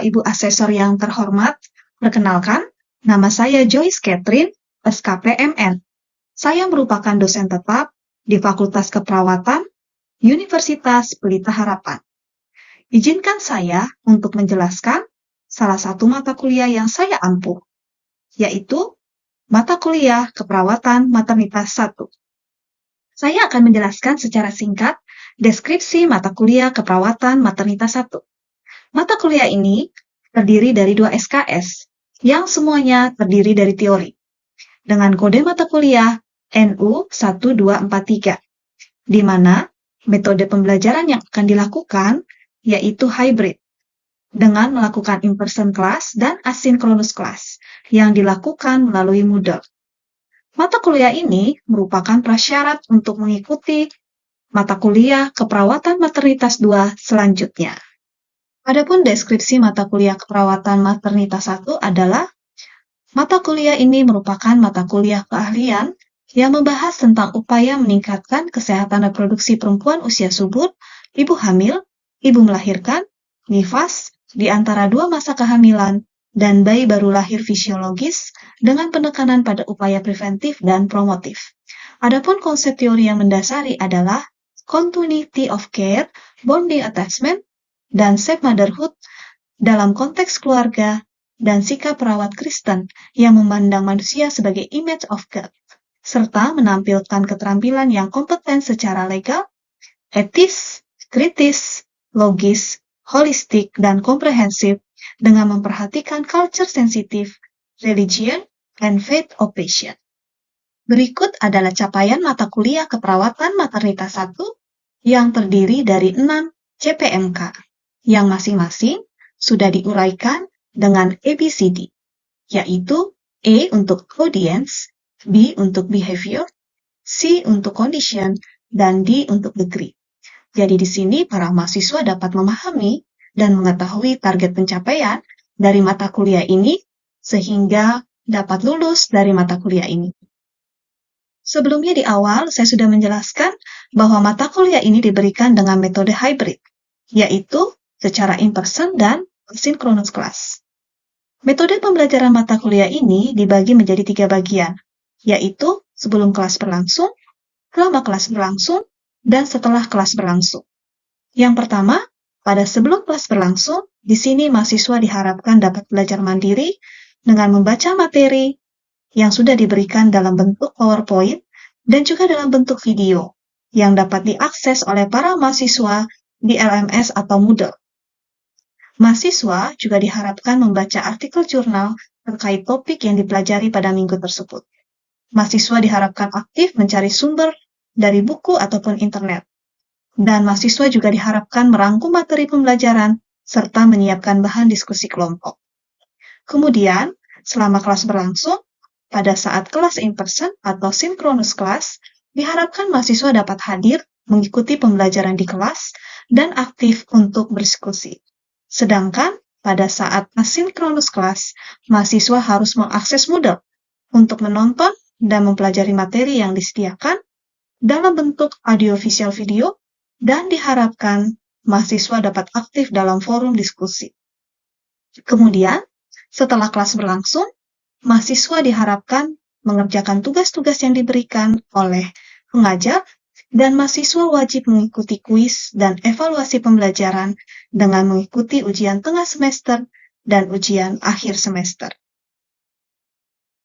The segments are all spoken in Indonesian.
Bapak Ibu asesor yang terhormat, perkenalkan, nama saya Joyce Catherine, SKPMN. Saya merupakan dosen tetap di Fakultas Keperawatan, Universitas Pelita Harapan. Izinkan saya untuk menjelaskan salah satu mata kuliah yang saya ampuh, yaitu mata kuliah Keperawatan Maternitas 1. Saya akan menjelaskan secara singkat deskripsi mata kuliah Keperawatan Maternitas 1. Mata kuliah ini terdiri dari 2 SKS, yang semuanya terdiri dari teori, dengan kode mata kuliah NU 1243, di mana metode pembelajaran yang akan dilakukan yaitu hybrid, dengan melakukan in-person class dan asynchronous class, yang dilakukan melalui Moodle. Mata kuliah ini merupakan prasyarat untuk mengikuti mata kuliah Keperawatan Maternitas 2 selanjutnya. Adapun deskripsi mata kuliah Keperawatan Maternitas 1 adalah mata kuliah ini merupakan mata kuliah keahlian yang membahas tentang upaya meningkatkan kesehatan reproduksi perempuan usia subur, ibu hamil, ibu melahirkan, nifas, di antara 2 masa kehamilan, dan bayi baru lahir fisiologis dengan penekanan pada upaya preventif dan promotif. Adapun konsep teori yang mendasari adalah continuity of care, bonding attachment, dan safe motherhood dalam konteks keluarga dan sikap perawat Kristen yang memandang manusia sebagai image of God, serta menampilkan keterampilan yang kompeten secara legal, etis, kritis, logis, holistik, dan komprehensif dengan memperhatikan culture sensitive, religion, and faith of patient. Berikut adalah capaian mata kuliah Keperawatan Maternitas 1 yang terdiri dari 6 CPMK, yang masing-masing sudah diuraikan dengan ABCD, yaitu A untuk audience, B untuk behavior, C untuk condition, dan D untuk degree. Jadi di sini para mahasiswa dapat memahami dan mengetahui target pencapaian dari mata kuliah ini sehingga dapat lulus dari mata kuliah ini. Sebelumnya di awal saya sudah menjelaskan bahwa mata kuliah ini diberikan dengan metode hybrid, yaitu secara in-person dan synchronous class. Metode pembelajaran mata kuliah ini dibagi menjadi 3 bagian, yaitu sebelum kelas berlangsung, selama kelas berlangsung, dan setelah kelas berlangsung. Yang pertama, pada sebelum kelas berlangsung, di sini mahasiswa diharapkan dapat belajar mandiri dengan membaca materi yang sudah diberikan dalam bentuk PowerPoint dan juga dalam bentuk video yang dapat diakses oleh para mahasiswa di LMS atau Moodle. Mahasiswa juga diharapkan membaca artikel jurnal terkait topik yang dipelajari pada minggu tersebut. Mahasiswa diharapkan aktif mencari sumber dari buku ataupun internet. Dan mahasiswa juga diharapkan merangkum materi pembelajaran serta menyiapkan bahan diskusi kelompok. Kemudian, selama kelas berlangsung, pada saat kelas in-person atau synchronous class, diharapkan mahasiswa dapat hadir, mengikuti pembelajaran di kelas, dan aktif untuk berdiskusi. Sedangkan pada saat asynchronous class, mahasiswa harus mengakses Moodle untuk menonton dan mempelajari materi yang disediakan dalam bentuk audiovisual video dan diharapkan mahasiswa dapat aktif dalam forum diskusi. Kemudian, setelah kelas berlangsung, mahasiswa diharapkan mengerjakan tugas-tugas yang diberikan oleh pengajar dan mahasiswa wajib mengikuti kuis dan evaluasi pembelajaran dengan mengikuti ujian tengah semester dan ujian akhir semester.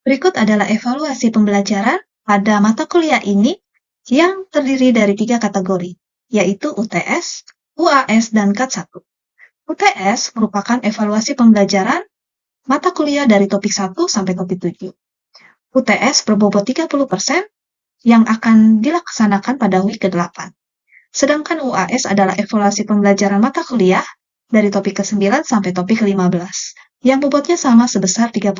Berikut adalah evaluasi pembelajaran pada mata kuliah ini yang terdiri dari 3 kategori, yaitu UTS, UAS, dan KAT 1. UTS merupakan evaluasi pembelajaran mata kuliah dari topik 1 sampai topik 7. UTS berbobot 30% yang akan dilaksanakan pada week ke-8. Sedangkan UAS adalah evaluasi pembelajaran mata kuliah dari topik ke-9 sampai topik ke-15, yang bobotnya sama sebesar 30%,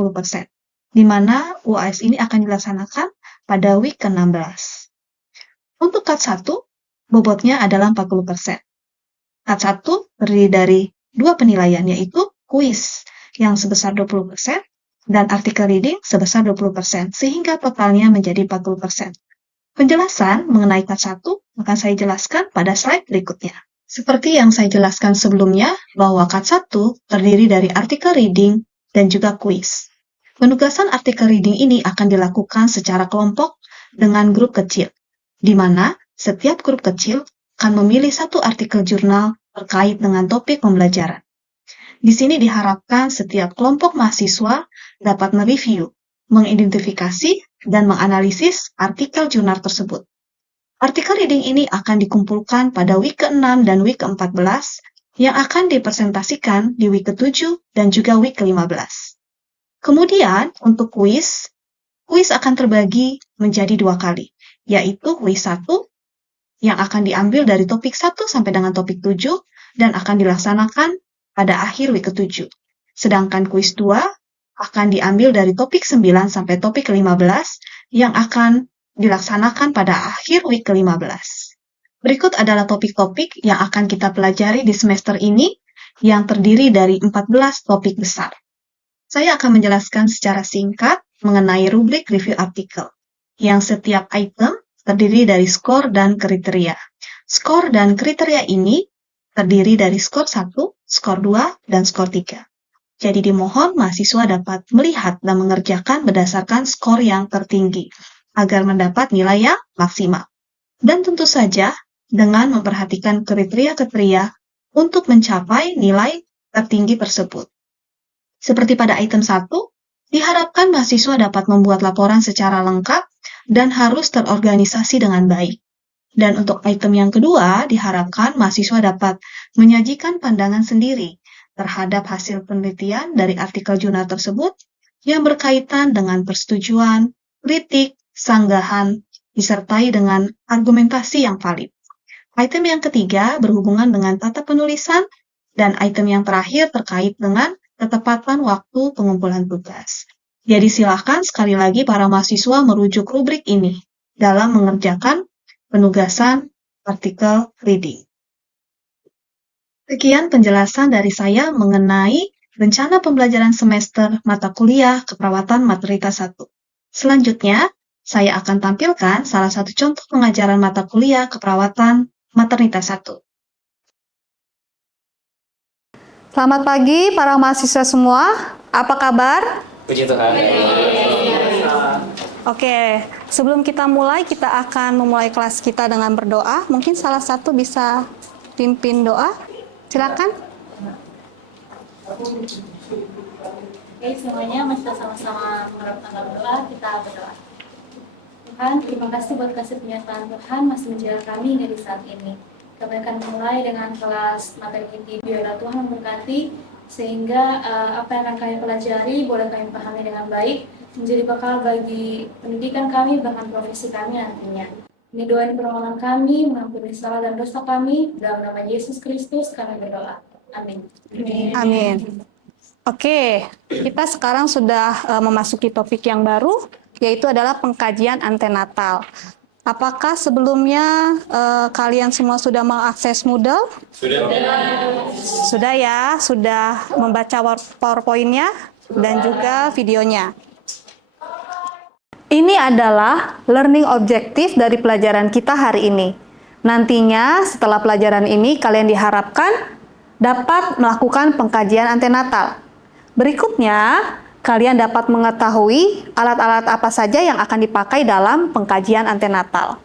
di mana UAS ini akan dilaksanakan pada week ke-16. Untuk KAT 1, bobotnya adalah 40%. KAT 1 terdiri dari 2 penilaian, yaitu kuis yang sebesar 20% dan artikel reading sebesar 20%, sehingga totalnya menjadi 40%. Penjelasan mengenai KAT 1 akan saya jelaskan pada slide berikutnya. Seperti yang saya jelaskan sebelumnya, bahwa Kat 1 terdiri dari artikel reading dan juga kuis. Penugasan artikel reading ini akan dilakukan secara kelompok dengan grup kecil, di mana setiap grup kecil akan memilih satu artikel jurnal terkait dengan topik pembelajaran. Di sini diharapkan setiap kelompok mahasiswa dapat mereview, mengidentifikasi, dan menganalisis artikel jurnal tersebut. Artikel reading ini akan dikumpulkan pada week ke-6 dan week ke-14 yang akan dipresentasikan di week ke-7 dan juga week ke-15. Kemudian, untuk kuis akan terbagi menjadi 2 kali, yaitu kuis 1 yang akan diambil dari topik 1 sampai dengan topik 7 dan akan dilaksanakan pada akhir week ke-7. Sedangkan kuis 2 akan diambil dari topik 9 sampai topik ke-15 yang akan dilaksanakan pada akhir week ke-15. Berikut adalah topik-topik yang akan kita pelajari di semester ini yang terdiri dari 14 topik besar. Saya akan menjelaskan secara singkat mengenai rubrik review artikel, yang setiap item terdiri dari skor dan kriteria. Skor dan kriteria ini terdiri dari skor 1, skor 2, dan skor 3. Jadi dimohon mahasiswa dapat melihat dan mengerjakan berdasarkan skor yang tertinggi, agar mendapat nilai yang maksimal. Dan tentu saja dengan memperhatikan kriteria-kriteria untuk mencapai nilai tertinggi tersebut. Seperti pada item 1, diharapkan mahasiswa dapat membuat laporan secara lengkap dan harus terorganisasi dengan baik. Dan untuk item yang kedua, diharapkan mahasiswa dapat menyajikan pandangan sendiri terhadap hasil penelitian dari artikel jurnal tersebut yang berkaitan dengan persetujuan, kritik, sanggahan, disertai dengan argumentasi yang valid. Item yang ketiga berhubungan dengan tata penulisan, dan item yang terakhir terkait dengan ketepatan waktu pengumpulan tugas. Jadi silakan sekali lagi para mahasiswa merujuk rubrik ini dalam mengerjakan penugasan artikel reading. Sekian penjelasan dari saya mengenai rencana pembelajaran semester mata kuliah keperawatan Maternitas 1. Selanjutnya, saya akan tampilkan salah satu contoh pengajaran mata kuliah keperawatan Maternitas 1. Selamat pagi para mahasiswa semua. Apa kabar? Puji Tuhan. Oke, sebelum kita mulai, kita akan memulai kelas kita dengan berdoa. Mungkin salah satu bisa pimpin doa. Silakan. Oke, semuanya masih sama-sama mengharapkan berdoa, kita berdoa. Tuhan, terima kasih buat kasih penyertaan Tuhan masih menjaga kami hingga di saat ini. Kami akan mulai dengan kelas materi inti. Biarlah Tuhan memberkati sehingga apa yang akan kami pelajari boleh kami pahami dengan baik, menjadi bekal bagi pendidikan kami bahkan profesi kami nantinya. Ini doa dan permohonan kami, mengampuni salah dan dosa kami, dalam nama Yesus Kristus kami berdoa. Amin. Amin. Oke, kita sekarang sudah memasuki topik yang baru, yaitu adalah pengkajian antenatal. Apakah sebelumnya kalian semua sudah mengakses Moodle? Sudah. Sudah ya, sudah membaca PowerPoint-nya dan juga videonya. Ini adalah learning objective dari pelajaran kita hari ini. Nantinya setelah pelajaran ini kalian diharapkan dapat melakukan pengkajian antenatal. Berikutnya, kalian dapat mengetahui alat-alat apa saja yang akan dipakai dalam pengkajian antenatal.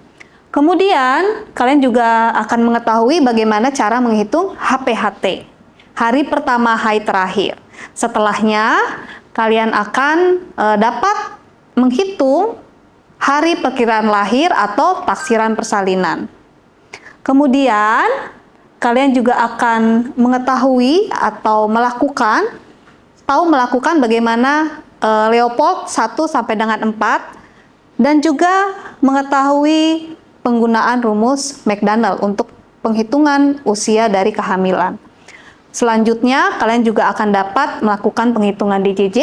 Kemudian, kalian juga akan mengetahui bagaimana cara menghitung HPHT, hari pertama, hari terakhir. Setelahnya, kalian akan dapat menghitung hari perkiraan lahir atau taksiran persalinan. Kemudian, kalian juga akan mengetahui atau melakukan bagaimana Leopold 1 sampai dengan 4 dan juga mengetahui penggunaan rumus McDonald untuk penghitungan usia dari kehamilan. Selanjutnya, kalian juga akan dapat melakukan penghitungan DJJ,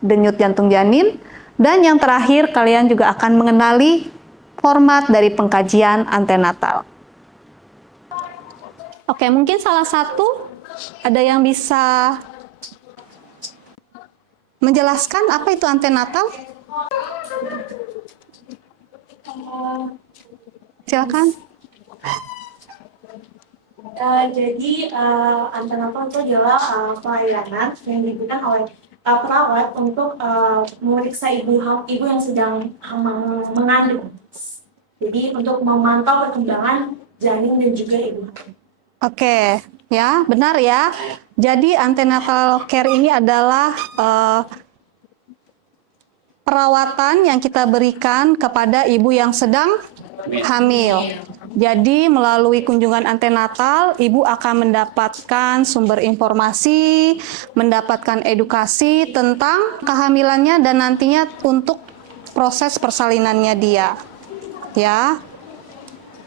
denyut jantung janin, dan yang terakhir kalian juga akan mengenali format dari pengkajian antenatal. Oke, mungkin salah satu ada yang bisa menjelaskan apa itu antenatal? Silakan. Antenatal itu adalah pelayanan yang diberikan oleh perawat untuk memeriksa ibu yang sedang mengandung. Jadi untuk memantau perkembangan janin dan juga ibu hamil. Oke, ya benar ya. Jadi antenatal care ini adalah perawatan yang kita berikan kepada ibu yang sedang hamil. Jadi melalui kunjungan antenatal, ibu akan mendapatkan sumber informasi, mendapatkan edukasi tentang kehamilannya dan nantinya untuk proses persalinannya dia. Ya.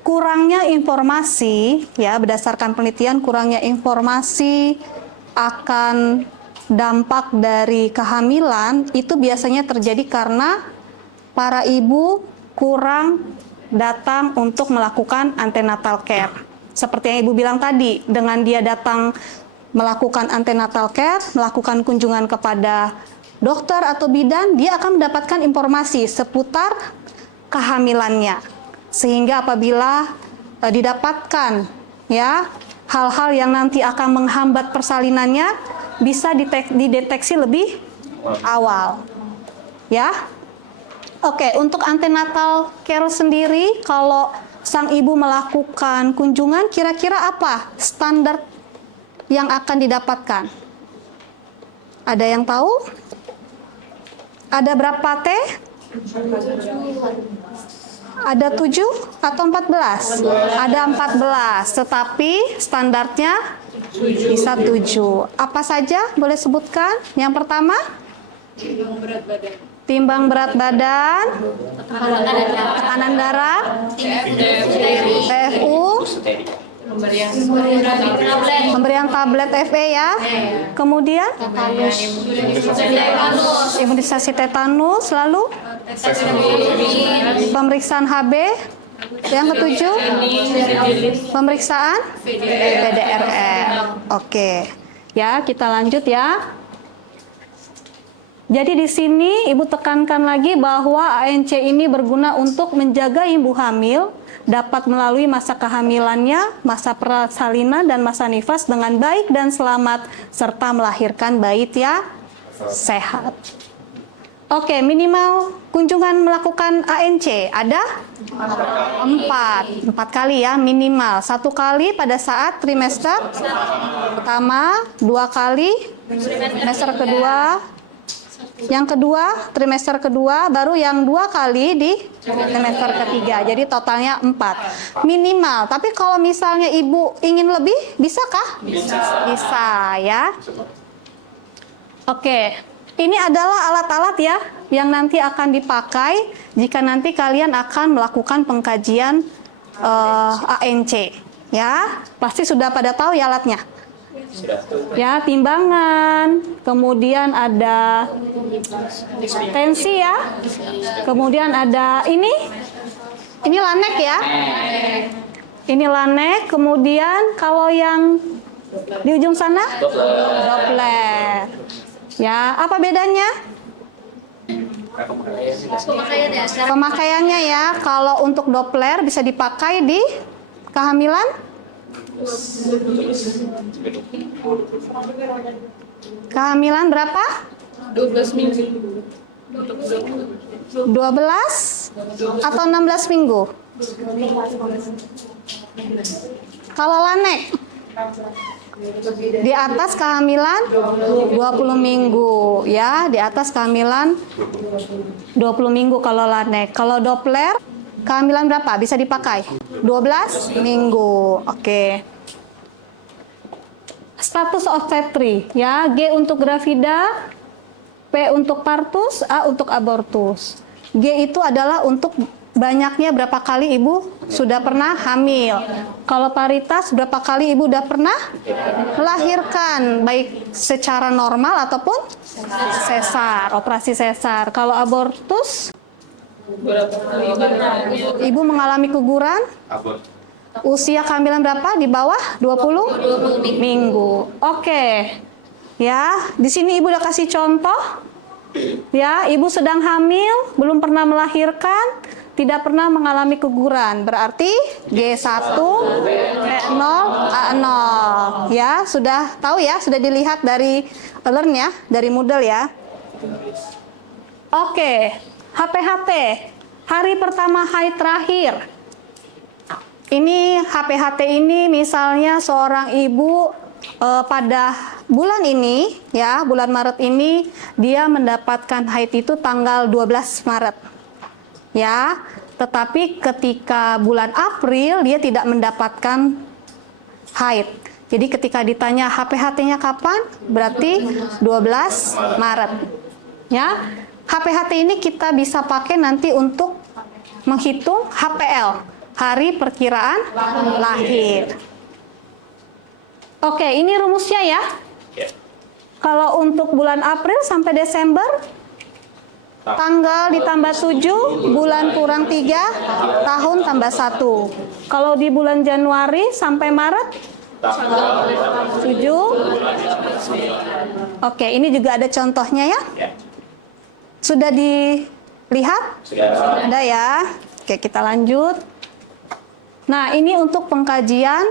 Kurangnya informasi, ya berdasarkan penelitian kurangnya informasi akan dampak dari kehamilan itu biasanya terjadi karena para ibu kurang datang untuk melakukan antenatal care. Seperti yang ibu bilang tadi, dengan dia datang melakukan antenatal care, melakukan kunjungan kepada dokter atau bidan, dia akan mendapatkan informasi seputar kehamilannya. Sehingga apabila didapatkan ya hal-hal yang nanti akan menghambat persalinannya bisa dideteksi lebih awal. Ya. Oke, untuk antenatal care sendiri, kalau sang ibu melakukan kunjungan, kira-kira apa standar yang akan didapatkan? Ada yang tahu? Ada berapa T? Ada 7 atau 14? Ada 14, tetapi standarnya bisa 7. Apa saja boleh sebutkan? Yang pertama? Timbang berat badan, tekanan darah, TFU, pemberian tablet FE ya, kemudian imunisasi tetanus, lalu pemeriksaan HB, yang ketujuh pemeriksaan PDRN. Oke, ya kita lanjut ya. Jadi di sini ibu tekankan lagi bahwa ANC ini berguna untuk menjaga ibu hamil dapat melalui masa kehamilannya, masa persalinan dan masa nifas dengan baik dan selamat serta melahirkan bayi ya sehat. Oke, minimal kunjungan melakukan ANC ada 4 kali ya minimal. 1 kali pada saat trimester pertama, 2 kali trimester kedua, yang kedua trimester kedua, baru yang 2 kali di trimester ketiga. Jadi totalnya 4 minimal. Tapi kalau misalnya ibu ingin lebih, bisakah? Bisa ya. Oke. Ini adalah alat-alat ya yang nanti akan dipakai jika nanti kalian akan melakukan pengkajian ANC. Ya, pasti sudah pada tahu ya alatnya. Ya, timbangan, kemudian ada tensi ya, kemudian ada ini lanek ya. Ini lanek, kemudian kalau yang di ujung sana Doppler. Ya, apa bedanya? Pemakaiannya ya, kalau untuk Doppler bisa dipakai di kehamilan berapa? 12 minggu. 12 atau 16 minggu? Kalau lanek? Di atas kehamilan 20 minggu ya, di atas kehamilan 20 minggu kalau lanek. Kalau Doppler kehamilan berapa bisa dipakai? 12 minggu. Oke. Status obstetri ya, G untuk gravida, P untuk partus, A untuk abortus. G itu adalah untuk banyaknya berapa kali ibu sudah pernah hamil. Kalau paritas berapa kali ibu sudah pernah melahirkan, baik secara normal ataupun sesar, operasi sesar. Kalau abortus, ibu mengalami keguguran, usia kehamilan berapa? Di bawah 20 minggu. Oke. Ya, di sini ibu udah kasih contoh. Ya, ibu sedang hamil, belum pernah melahirkan, tidak pernah mengalami keguguran. Berarti G1, E0, A0. Ya, sudah tahu ya, sudah dilihat dari Learn ya, dari Moodle ya. Oke, HPHT. Hari pertama, hari terakhir. Ini HPHT ini misalnya seorang ibu pada bulan ini ya, bulan Maret ini dia mendapatkan haid itu tanggal 12 Maret. Ya, tetapi ketika bulan April dia tidak mendapatkan haid. Jadi ketika ditanya HPHT-nya kapan? Berarti 12 Maret. Ya. HPHT ini kita bisa pakai nanti untuk menghitung HPL, hari perkiraan lahir. Oke, ini rumusnya ya. Kalau untuk bulan April sampai Desember, tanggal ditambah 7, bulan kurang 3, tahun tambah 1. Kalau di bulan Januari sampai Maret, 7. Oke, ini juga ada contohnya ya. Sudah dilihat? Ada ya. Oke, kita lanjut. Nah, ini untuk pengkajian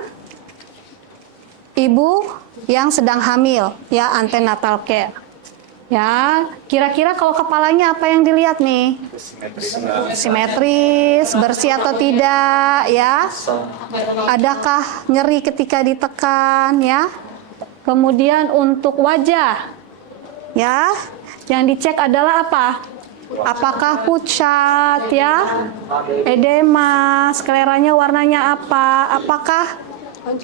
ibu yang sedang hamil, ya, antenatal care. Ya, kira-kira kalau kepalanya apa yang dilihat nih? Simetris, bersih atau tidak, ya? Adakah nyeri ketika ditekan, ya? Kemudian untuk wajah, ya, yang dicek adalah apa? Apakah pucat, ya, edema, skleranya warnanya apa? Apakah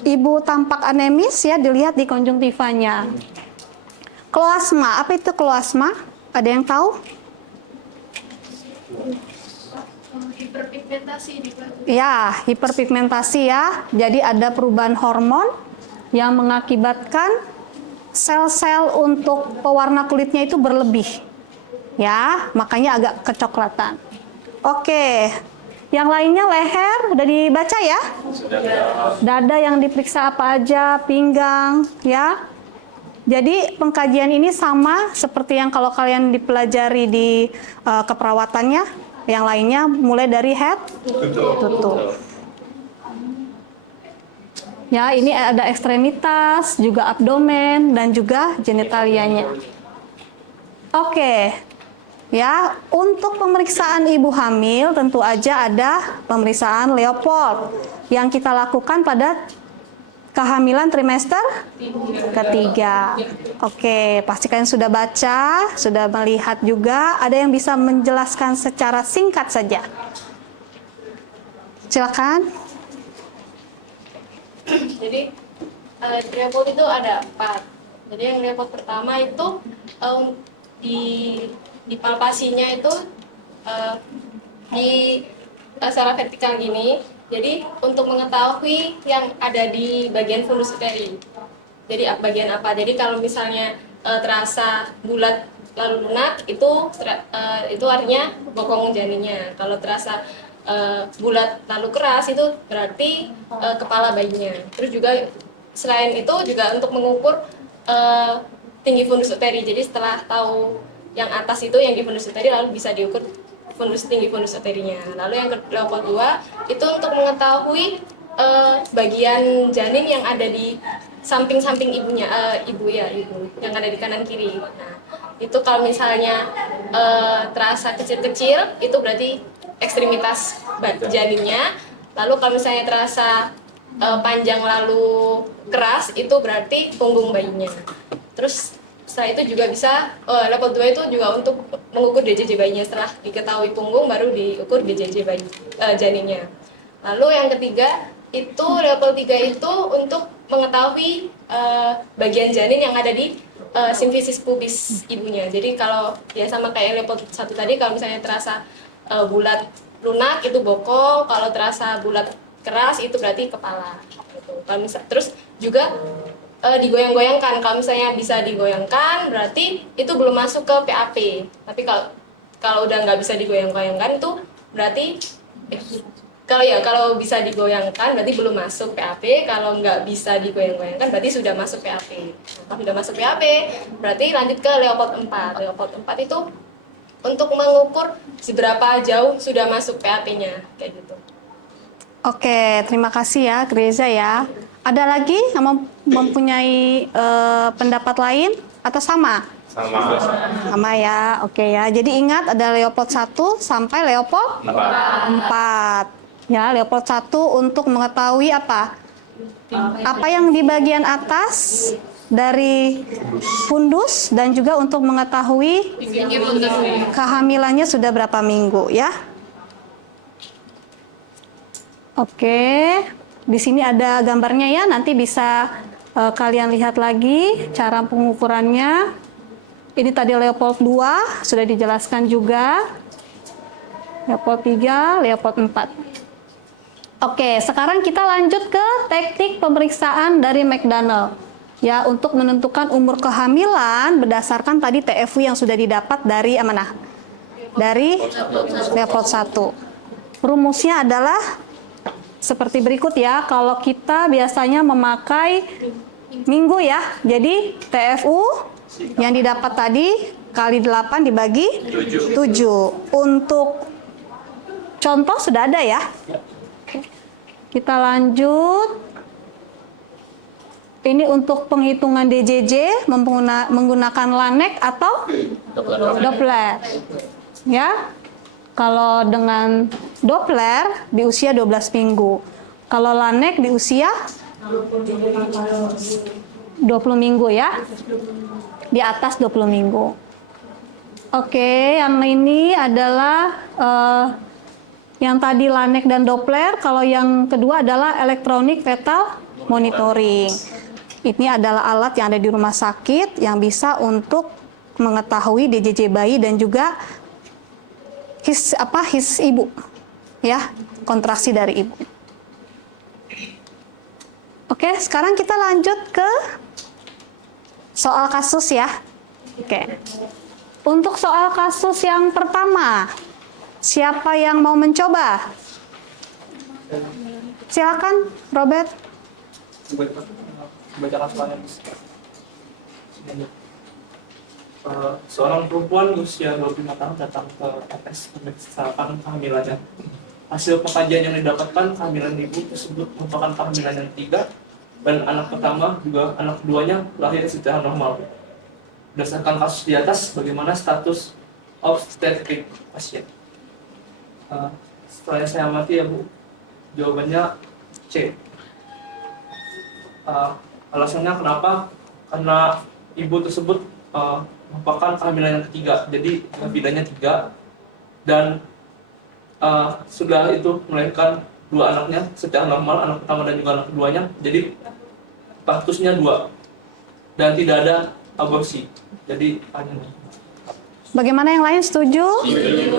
ibu tampak anemis, ya, dilihat di konjungtivanya. Kloasma, apa itu kloasma? Ada yang tahu? Hiperpigmentasi di Ya, hiperpigmentasi ya. Jadi ada perubahan hormon yang mengakibatkan sel-sel untuk pewarna kulitnya itu berlebih. Ya, makanya agak kecoklatan. Oke. Yang lainnya leher, udah dibaca ya? Dada yang diperiksa apa aja, pinggang, ya. Jadi pengkajian ini sama seperti yang kalau kalian dipelajari di keperawatannya. Yang lainnya mulai dari head, tutup. Ya, ini ada ekstremitas, juga abdomen, dan juga genitalianya. Oke. Ya, untuk pemeriksaan ibu hamil tentu aja ada pemeriksaan Leopold yang kita lakukan pada kehamilan trimester ketiga. Oke, pasti kalian sudah baca, sudah melihat juga. Ada yang bisa menjelaskan secara singkat saja? Silakan. Jadi Leopold itu ada 4. Jadi yang Leopold pertama itu di palpasinya itu di secara vertikal gini. Jadi untuk mengetahui yang ada di bagian fundus uteri. Jadi bagian apa? Jadi kalau misalnya terasa bulat lalu lunak itu artinya bokong janinnya. Kalau terasa bulat lalu keras itu berarti kepala bayinya. Terus juga selain itu juga untuk mengukur tinggi fundus uteri. Jadi setelah tahu yang atas itu yang di fundus uteri lalu bisa diukur tinggi fundus uterinya. Lalu yang Leopold 2 itu untuk mengetahui bagian janin yang ada di samping-samping ibunya, ibu yang ada di kanan kiri. Nah, itu kalau misalnya terasa kecil-kecil itu berarti ekstremitas janinnya. Lalu kalau misalnya terasa panjang lalu keras itu berarti punggung bayinya. Terus setelah itu juga bisa Leopold 2 itu juga untuk mengukur DJJ bayinya. Setelah diketahui punggung baru diukur DJJ bayi janinnya. Lalu yang ketiga itu Leopold 3 itu untuk mengetahui bagian janin yang ada di simfisis pubis ibunya. Jadi kalau ya sama kayak Leopold 1 tadi, kalau misalnya terasa bulat lunak itu bokong, kalau terasa bulat keras itu berarti kepala. Gitu. Kalau terus juga digoyang-goyangkan. Kalau misalnya bisa digoyangkan berarti itu belum masuk ke PAP. Tapi kalau udah nggak bisa digoyang-goyangkan itu berarti kalau bisa digoyangkan berarti belum masuk PAP. Kalau nggak bisa digoyang-goyangkan berarti sudah masuk PAP. Kalau sudah masuk PAP berarti lanjut ke Leopold 4. Leopold 4 itu untuk mengukur seberapa jauh sudah masuk PAP-nya kayak gitu. Oke, terima kasih ya Greza ya. Ada lagi yang mempunyai pendapat lain atau sama? Sama ya, oke ya. Jadi ingat ada Leopold 1 sampai Leopold 4. Ya, Leopold 1 untuk mengetahui apa? Apa yang di bagian atas dari fundus dan juga untuk mengetahui kehamilannya sudah berapa minggu ya. Oke, di sini ada gambarnya ya, nanti bisa kalian lihat lagi cara pengukurannya. Ini tadi Leopold 2, sudah dijelaskan juga. Leopold 3, Leopold 4. Oke, sekarang kita lanjut ke teknik pemeriksaan dari McDonald. Ya, untuk menentukan umur kehamilan berdasarkan tadi TFU yang sudah didapat dari mana? Dari Leopold 1. Rumusnya adalah seperti berikut ya, kalau kita biasanya memakai minggu ya, jadi TFU yang didapat tadi kali 8 dibagi 7. Untuk contoh sudah ada ya. Kita lanjut. Ini untuk penghitungan DJJ menggunakan Lanek atau Doppler. Ya. Kalau dengan Doppler di usia 12 minggu. Kalau Lanek di usia 20 minggu ya. Di atas 20 minggu. Oke, yang ini adalah yang tadi Lanek dan Doppler. Kalau yang kedua adalah Electronic Fetal Monitoring. Ini adalah alat yang ada di rumah sakit yang bisa untuk mengetahui DJJ bayi dan juga his ibu, ya, kontraksi dari ibu. Oke, sekarang kita lanjut ke soal kasus ya. Oke, untuk soal kasus yang pertama, siapa yang mau mencoba? Silakan, Robert. Bacakan soalnya. Seorang perempuan berusia 25 tahun datang ke tes pemeriksaan kehamilannya. Hasil pengkajian yang didapatkan, kehamilan ibu tersebut merupakan kehamilan yang ketiga dan anak pertama juga anak keduanya lahir secara normal. Berdasarkan kasus di atas, bagaimana status obstetrik pasien? Setelah saya amati ya Bu, jawabannya C. Alasannya kenapa? Karena ibu tersebut merupakan kehamilan yang ketiga, jadi bidannya 3 dan sudah itu melahirkan 2 anaknya secara normal, anak pertama dan juga anak keduanya, jadi statusnya 2 dan tidak ada aborsi, jadi hanya. Bagaimana yang lain, setuju? Setuju.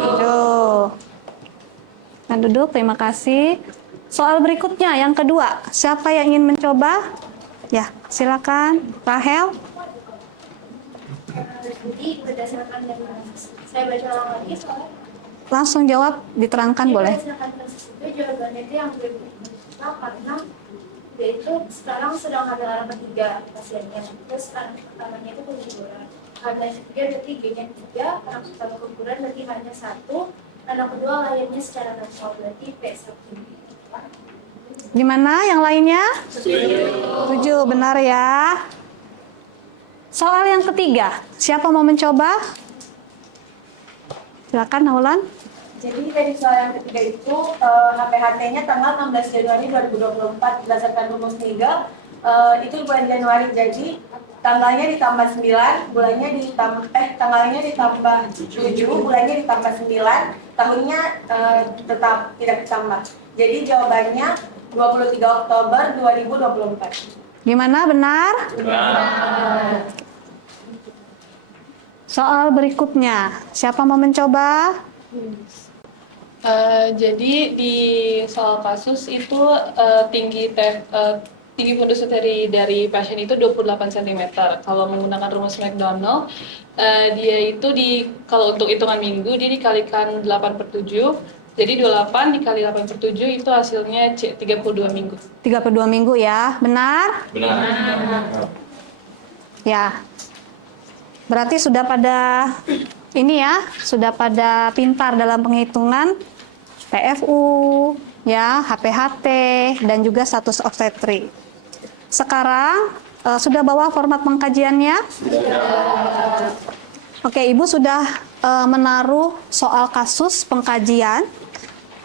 Nah, duduk, terima kasih. Soal berikutnya, yang kedua, siapa yang ingin mencoba? Ya, silakan, Rahel. Jadi berdasarkan dari saya baca ulang lagi soalnya. Langsung jawab, diterangkan boleh. Berdasarkan kasus itu jawabannya itu yang lebih karena yaitu sekarang sedang ada anak ketiga pasiennya. Terus anak pertamanya itu keguguran. Anak ketiga berarti G-nya 3, anak pertama keguguran berarti hanya 1, anak kedua lahirnya secara normal berarti P1. Di mana yang lainnya? Setuju, benar ya. Soal yang ketiga, siapa mau mencoba? Silakan, Naulan. Jadi dari soal yang ketiga itu HPHT-nya tanggal 16 Januari 2024 berdasarkan rumus legal itu bulan Januari, jadi tanggalnya ditambah 9, bulannya ditambah tanggalnya ditambah 7, bulannya ditambah 9, tahunnya tetap tidak ditambah. Jadi jawabannya 23 Oktober 2024. Gimana, benar? Benar. Soal berikutnya, siapa mau mencoba? Jadi di soal kasus itu tinggi fundus uteri dari pasien itu 28 cm. Kalau menggunakan rumus McDonald, dia itu kalau untuk hitungan minggu dia dikalikan 8/7. Jadi 28 dikali 8/7 itu hasilnya 32 minggu. 32 minggu ya, benar? Benar. Ya. Berarti sudah pada ini ya sudah pada pintar dalam penghitungan PFU, ya, HPHT, dan juga status obstetri. Sekarang sudah bawa format pengkajiannya? Oke, Ibu sudah menaruh soal kasus pengkajian,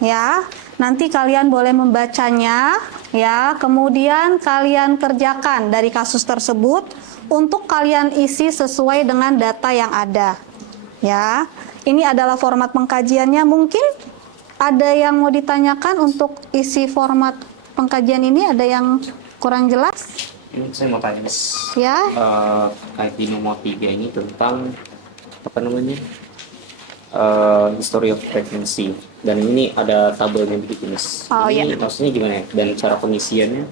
ya. Nanti kalian boleh membacanya, ya. Kemudian kalian kerjakan dari kasus tersebut untuk kalian isi sesuai dengan data yang ada, ya. Ini adalah format pengkajiannya. Mungkin ada yang mau ditanyakan untuk isi format pengkajian ini? Ada yang kurang jelas? Ini saya mau tanya, Miss. Ya. Kayak di nomor 3 ini tentang apa namanya, history of pregnancy, dan ini ada tabelnya begitu, Miss. Oh, ini iya. maksudnya gimana ya, dan cara pengisiannya?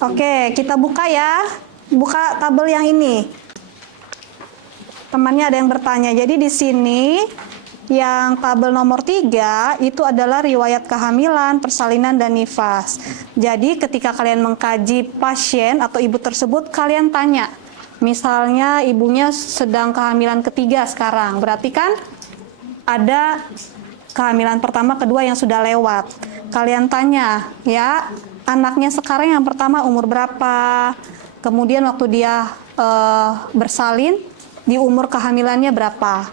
Oke, kita buka ya. Buka tabel yang ini. Temannya ada yang bertanya. Jadi di sini yang tabel nomor 3 itu adalah riwayat kehamilan, persalinan, dan nifas. Jadi ketika kalian mengkaji pasien atau ibu tersebut, kalian tanya. Misalnya ibunya sedang kehamilan ketiga sekarang, berarti kan ada kehamilan pertama, kedua yang sudah lewat. Kalian tanya, ya, anaknya sekarang yang pertama umur berapa? Kemudian waktu dia bersalin, di umur kehamilannya berapa?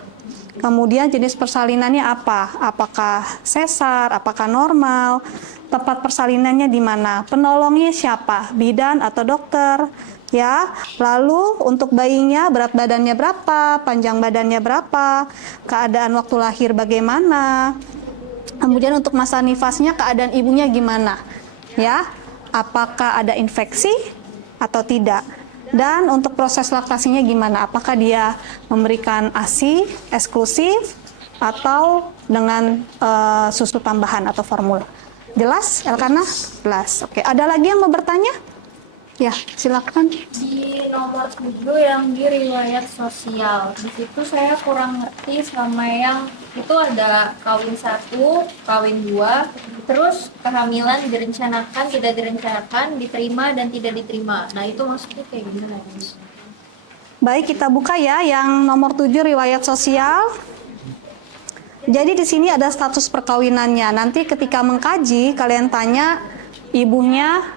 Kemudian jenis persalinannya apa? Apakah sesar? Apakah normal? Tempat persalinannya di mana? Penolongnya siapa? Bidan atau dokter? Ya, lalu untuk bayinya berat badannya berapa, panjang badannya berapa, keadaan waktu lahir bagaimana, kemudian untuk masa nifasnya keadaan ibunya gimana, ya, apakah ada infeksi atau tidak, dan untuk proses laktasinya gimana, apakah dia memberikan ASI eksklusif atau dengan susu tambahan atau formula. Jelas, Elkana? Jelas. Oke, ada lagi yang mau bertanya? Ya, silakan. Di nomor 7 yang di riwayat sosial, di situ saya kurang ngerti sama yang itu ada kawin 1, kawin 2, terus kehamilan direncanakan, tidak direncanakan, diterima dan tidak diterima. Nah itu maksudnya kayak gimana? Baik, kita buka ya yang nomor 7 riwayat sosial. Jadi di sini ada status perkawinannya. Nanti ketika mengkaji kalian tanya ibunya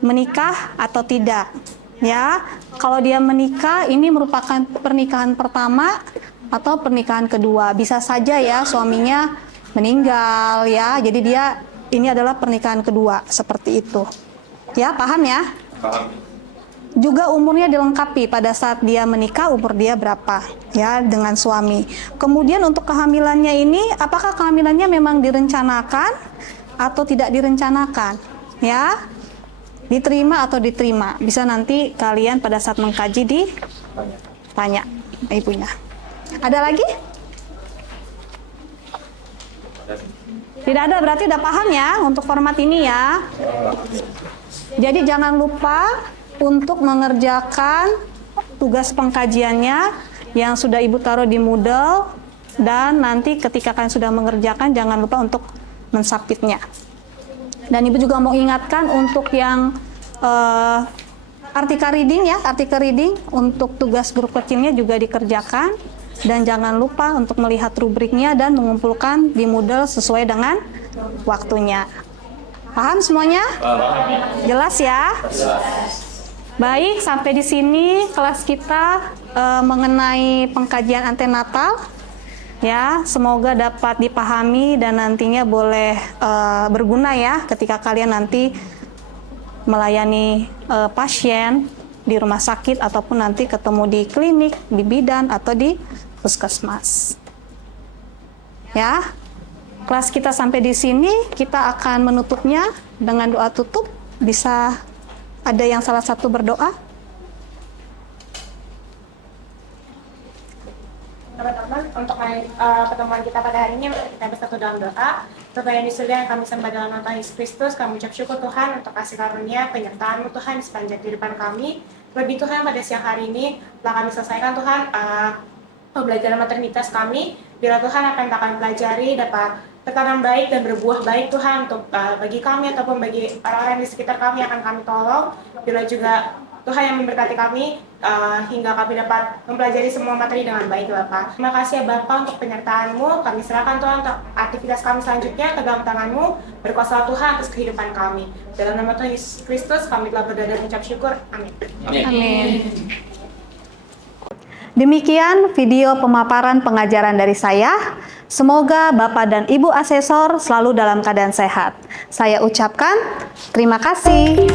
menikah atau tidak, ya. Kalau dia menikah, ini merupakan pernikahan pertama atau pernikahan kedua. Bisa saja ya suaminya meninggal, ya. Jadi dia ini adalah pernikahan kedua, seperti itu. Ya, paham ya? Paham. Juga umurnya dilengkapi pada saat dia menikah, umur dia berapa, ya, dengan suami. Kemudian untuk kehamilannya ini, apakah kehamilannya memang direncanakan atau tidak direncanakan, ya? Diterima atau diterima, bisa nanti kalian pada saat mengkaji ditanya ibunya. Ada lagi? Tidak ada, berarti udah paham ya untuk format ini ya. Jadi jangan lupa untuk mengerjakan tugas pengkajiannya yang sudah ibu taruh di Moodle, dan nanti ketika kalian sudah mengerjakan jangan lupa untuk mensubmitnya. Dan ibu juga mau ingatkan untuk yang artikel reading ya, artikel reading untuk tugas grup kecilnya juga dikerjakan, dan jangan lupa untuk melihat rubriknya dan mengumpulkan di Moodle sesuai dengan waktunya. Paham semuanya? Jelas ya? Baik, sampai di sini kelas kita mengenai pengkajian antenatal. Ya, semoga dapat dipahami dan nantinya boleh berguna ya ketika kalian nanti melayani pasien di rumah sakit ataupun nanti ketemu di klinik, di bidan atau di puskesmas. Ya, kelas kita sampai di sini, kita akan menutupnya dengan doa tutup. Bisa ada yang salah satu berdoa? Teman-teman, untuk pertemuan kita pada hari ini, kita bersatu dalam doa. Bapa yang di surga, yang kami sembah dalam nama Tuhan Yesus Kristus, kami ucap syukur Tuhan untuk kasih karunia penyertaan-Mu Tuhan di sepanjang kehidupan kami. Lebih Tuhan, pada siang hari ini telah kami selesaikan Tuhan pembelajaran maternitas kami. Bila Tuhan apa yang kami pelajari dapat tertanam baik dan berbuah baik Tuhan untuk bagi kami ataupun bagi orang-orang di sekitar kami akan kami tolong. Bila juga Tuhan yang memberkati kami hingga kami dapat mempelajari semua materi dengan baik Bapak. Terima kasih ya Bapak untuk penyertaan-Mu. Kami serahkan Tuhan untuk aktivitas kami selanjutnya ke dalam tangan-Mu. Berkuasa Tuhan atas kehidupan kami. Dalam nama Tuhan Yesus Kristus kami telah berdoa dan mengucap syukur. Amin. Amin. Demikian video pemaparan pengajaran dari saya. Semoga Bapak dan Ibu asesor selalu dalam keadaan sehat. Saya ucapkan terima kasih.